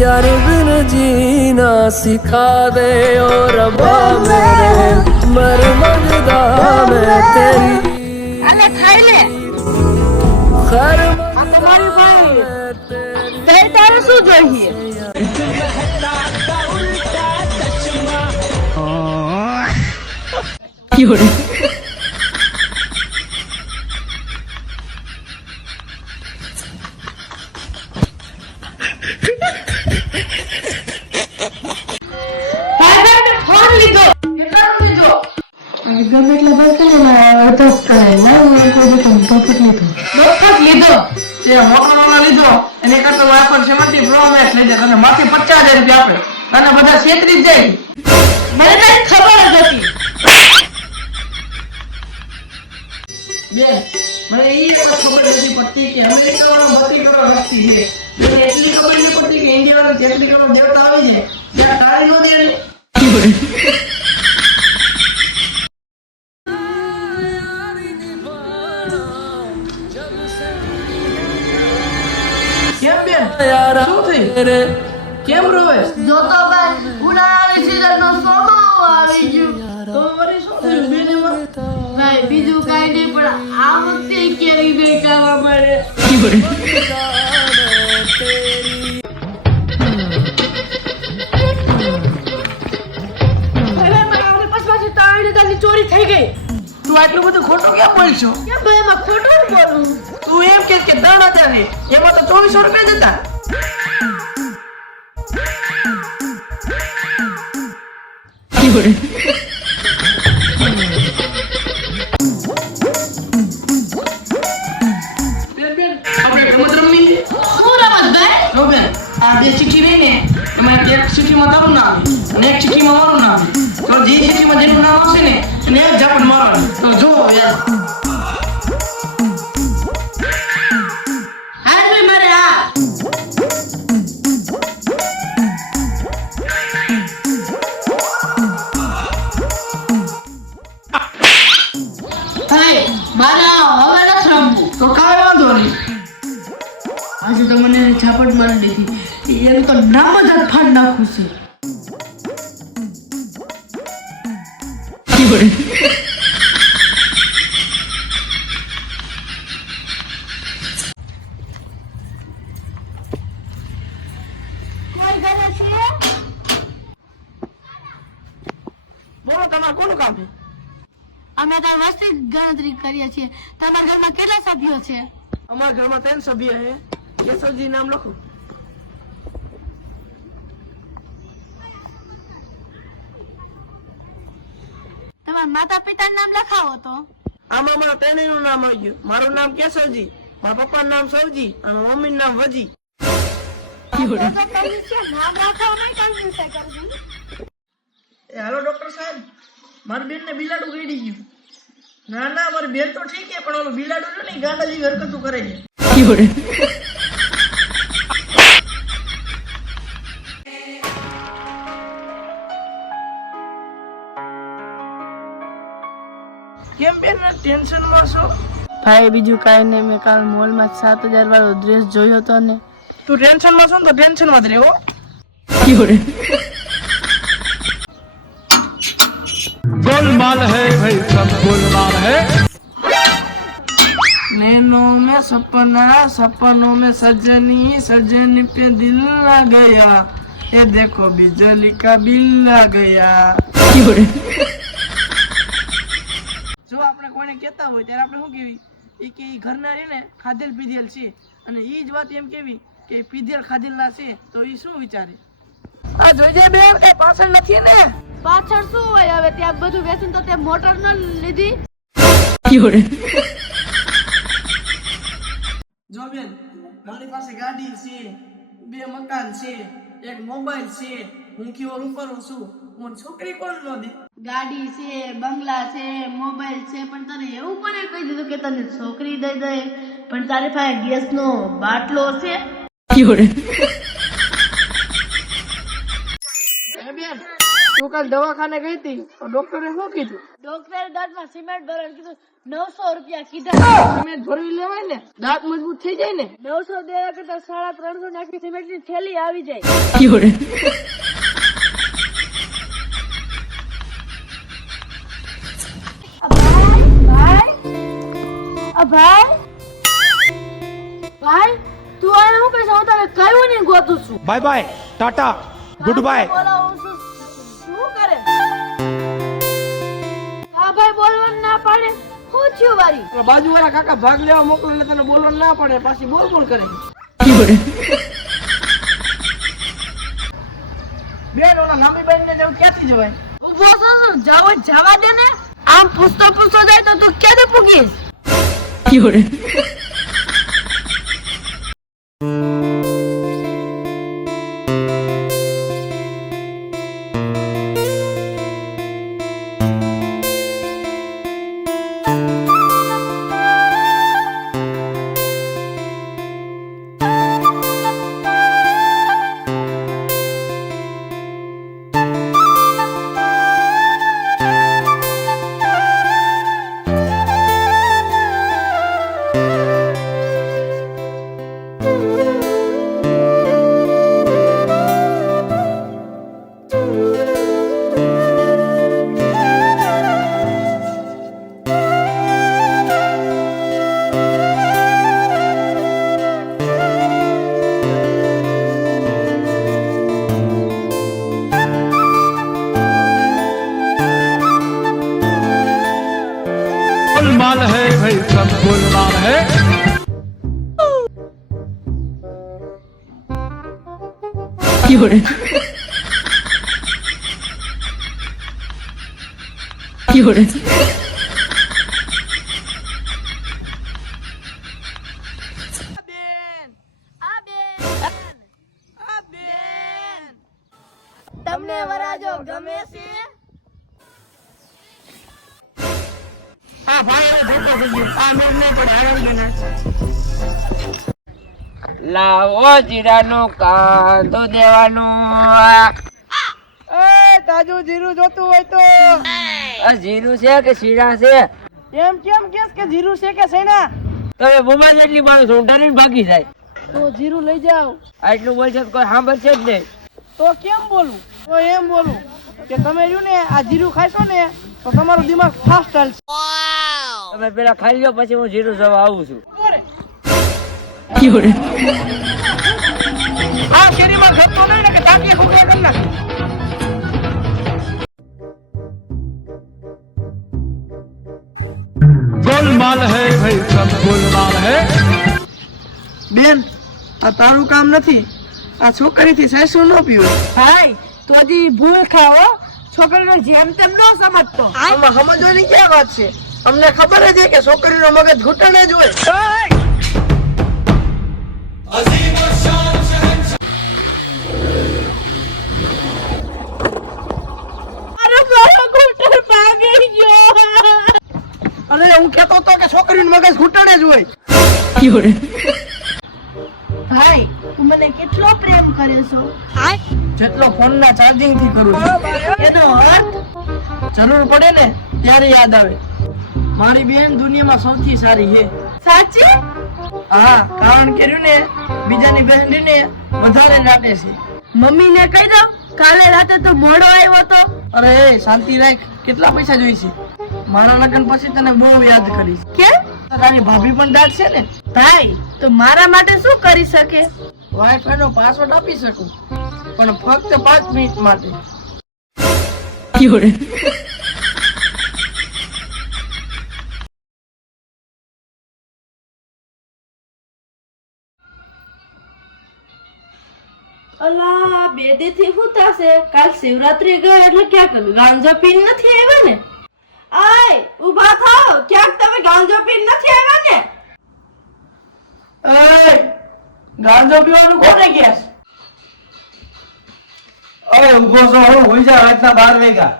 यार बिन जीना सिखा दे ओ रब्बा मेरे मर मगदा मैं तेरी અને ખાઈ લે खैर આ તમારી ભાઈ તે તારે શું જોઈએ ફોન લીધો કેટલા લીધો ગમે એટલે બસ કરીને અડધો કરે ના મને કોઈ દે પ્રોફિટ લીધો તે મોટરોલા લીધો એને કરતો iPhone 17 Pro Max લઈ જાય અને માથી 50,000 રૂપિયા આપે અને બધા છેતરી જ જાય મને તારી ખબર જ હતી બે મને ઈ ખબર નથી પડતી કે અમેરિકામાં 32 કરોડ વસ્તી છે મને એટલી ખબર નથી પડતી કે ઇન્ડિયામાં 33 કરોડ દેવતા આવી જાય ત્યાં તાળી નો દે કેમ બેન यारा શું થયું मेरे કેમ રોવે જો તો ભાઈ ઉનાળાની સીઝનનો સોમો આવી ગયું તો વળી શું થયું બેન એમાં ભાઈ બીજું કાઈ નહીં પણ આ વખતે કેરી બેકાવા મળે ચોરી થઈ ગઈ તું આટલું બધું ખોટું કેમ બોલશો કેમ ભાઈ એમાં ખોટું બોલું તું એમ કે 3,000 ની એમાં તો 2400 રૂપિયા જ હતા બેન આપણે રમત રમવી શું રમત ભાઈ જો બેન આ બે ચીઠી રહી ને એમાં એક ચીઠીમાં તારું નામ આવે અને એક ચીઠીમાં મારું નામ આવે તો જે ચીઠીમાં જેનું નામ આવશે ને એને એક ઝાપટ મારવાની તો જો યાર હાલ ભાઈ મારે આ ભાઈ મારે હવે નથી રમવું તો કાંઈ વાંધો નહીં આજે તો મને ઝાપટ મારી દીધી એનું તો નામ જ ફાડ નાખું છે બોલો તમારે કોનું કામ છે અમે તો વસ્તી ગણતરી કરીએ છીએ તમારા ઘરમાં કેટલા સભ્યો છે અમારા ઘરમાં 3 સભ્ય છે કેશવજી નામ લખો તમારા માતા પિતાનું નામ લખાવો તો આમાં મારા ત્રણેયનું નામ આવી ગયું મારું નામ કેશવજી મારા પપ્પાનું નામ સવજી અને મમ્મીનું નામ વજી નામ લખાવવામાં કન્ફ્યુઝ કરજો એ હાલો ડોક્ટર સાહેબ મારી બેન ને બિલાડું ગળી ગયું ના ના મારી બેન તો ઠીક છે પણ ઓલું બિલાડું છે ને ઈ ગાંડા જેવી હરકતું કરે છે કેમ બેન ટેન્શન માં છો ભાઈ બીજું કાંઈ નહીં મેં કાલ મોલમાં 7,000 વાળો ડ્રેસ જોયો હતો ને તું ટેન્શન માં છો ને તો ટેન્શન માં જ રહેવો गोलमाल है भाई सब गोलमाल है नैनों में सपना सपनों में सजनी सजनी पे दिल आ गया ये देखो बिजली का बिल आ गया જો આપણે કોઈને કહેતા હોય ત્યારે આપણે શું કહેવી એ કે ઘરના રહીને ખાધેલ પીધેલ છે અને એ જ વાત એમ કેવી કે પીધેલ ખાધેલ ના છે તો એ શું વિચારે આ જોઈ જાય બેન એ પાછળ નથી ને પાછળ શું હોય હવે ત્યાં બધું વેચીને તો તે મોટર ન લીધી જો બેન મારી પાસે ગાડી છે 2 મકાન છે એક મોબાઈલ છે હું કેવો રૂપરો છું હું છોકરી કોણ નો દે ગાડી છે બંગલા છે મોબાઈલ છે પણ તને એવું કોને કહી દીધું કે તને છોકરી દઈ દે પણ તારી પાસે ગેસનો બાટલો છે બેન તું કાલ દવાખાને ગઈ હતી તો ડોક્ટરે શું કીધું ડોક્ટરે દાંતમાં સિમેન્ટ ભરવાનું કીધું 900 રૂપિયા કીધા. સિમેન્ટ ભરવી લેવાય ને, દાંત મજબૂત થઈ જાય ને. 900 દેવા કરતા 350 નાખી સિમેન્ટની થેલી આવી જાય. ભાઈ તું આ હું કઈ હું તને કયું નહીં ગોતું છું. Bye bye tata good bye. બોલાવું છું. શું કરે હા ભાઈ બોલવાનું ના પાડે. શું થયું વારી? બાજુવાળા કાકા ભાગ લેવા મોકલો એટલે તને બોલવાનું ના પડે, પાછી બોલ કરે. બેન ઓલા લાંબી બેન ને જવું ક્યાંથી જવાય? ઉભો છું જાવ જવા દે ને. આમ પૂછતો જાય તો તું ક્યારે પૂગીશ? गोलमाल है भाई सब गोलमाल है. તમને વરાજો ગમે છે? હા ભાઈ હવે ધોકો થઈ ગયો. આ મેળ નહીં પડે, આગળ ગયો. લાવો જીરાનો કાંદો દેવાનો. એ તાજુ જીરું જોતું હોય તો આ જીરું છે કે શીરા છે? એમ કેમ કેસ કે જીરું છે કે સેના? તમે મોબાઈલ એટલી માણસ ઊંડારીને ભાગી જાય. તો જીરું લઈ જાવ. આટલું બોલશે તો કોઈ સાંભળશે જ નહીં. તો કેમ બોલું? તો એમ બોલું કે તમે રહ્યું ને આ જીરું ખાશો ને તો તમારું દિમાગ ફાસ્ટ ચાલશે. તમે પેલા ખાઈ લો, પછી હું જીરું જવા આવું છું. આ શેરીમાં ઘટતો નહીં ને કે ટાંકી ફૂંકે કરી નાખે. गोलमाल है भाई सब गोलमाल है. બેન આ તારું કામ નથી. આ છોકરીથી સહેશું ન પીવું. ભાઈ તો હજી ભૂલ ખાઓ. છોકરીને જેમ તેમ ન સમજતો. આમાં સમજવાની ક્યાં વાત છે? અમને ખબર જ છે કે છોકરીનો મગજ ઘૂંટણે જ હોય. અરે હું કહેતો હતો કે છોકરીનું મગજ ઘૂંટણે જ હોય. ભાઈ તું મને કેટલો પ્રેમ કરે છો? જેટલો ફોનના ચાર્જિંગ થી કરું છું. એનો અર્થ જરૂર પડે ને ત્યારે યાદ આવે. મારી બેન દુનિયામાં સૌથી સારી છે. સાચી? હા, કારણ કે રહ્યું ને બીજાની બહેનને વધારે લાગે છે. મમ્મીને કહી દઉં કાલે રાતે તો મોડો આવ્યો તો. અરે શાંતિ રાખ. કેટલા પૈસા જોઈશે? મારા લગ્ન પછી તને બહુ યાદ કરીશ. કેમ? તારી ભાભી પણ દાટશે ને. ભાઈ તો મારા માટે શું કરી શકે? વાઈફાઈ નો પાસવર્ડ આપી શકું, પણ ફક્ત 5 મિનિટ માટે. અલા બે દી થી ફૂતાશે. કાલ શિવરાત્રી ગઈ એટલે ક્યાંક ગાંજો પીને નથી આવ્યા ને? આય ઊભા થાઓ. ક્યાંક તમે ગાંજો પીને નથી આવ્યા ને? એ ગાંજો પીવાનું કોને કહે? અરે ઉભો છો, હું હોઈ જા રાતના 12 વાગ્યા.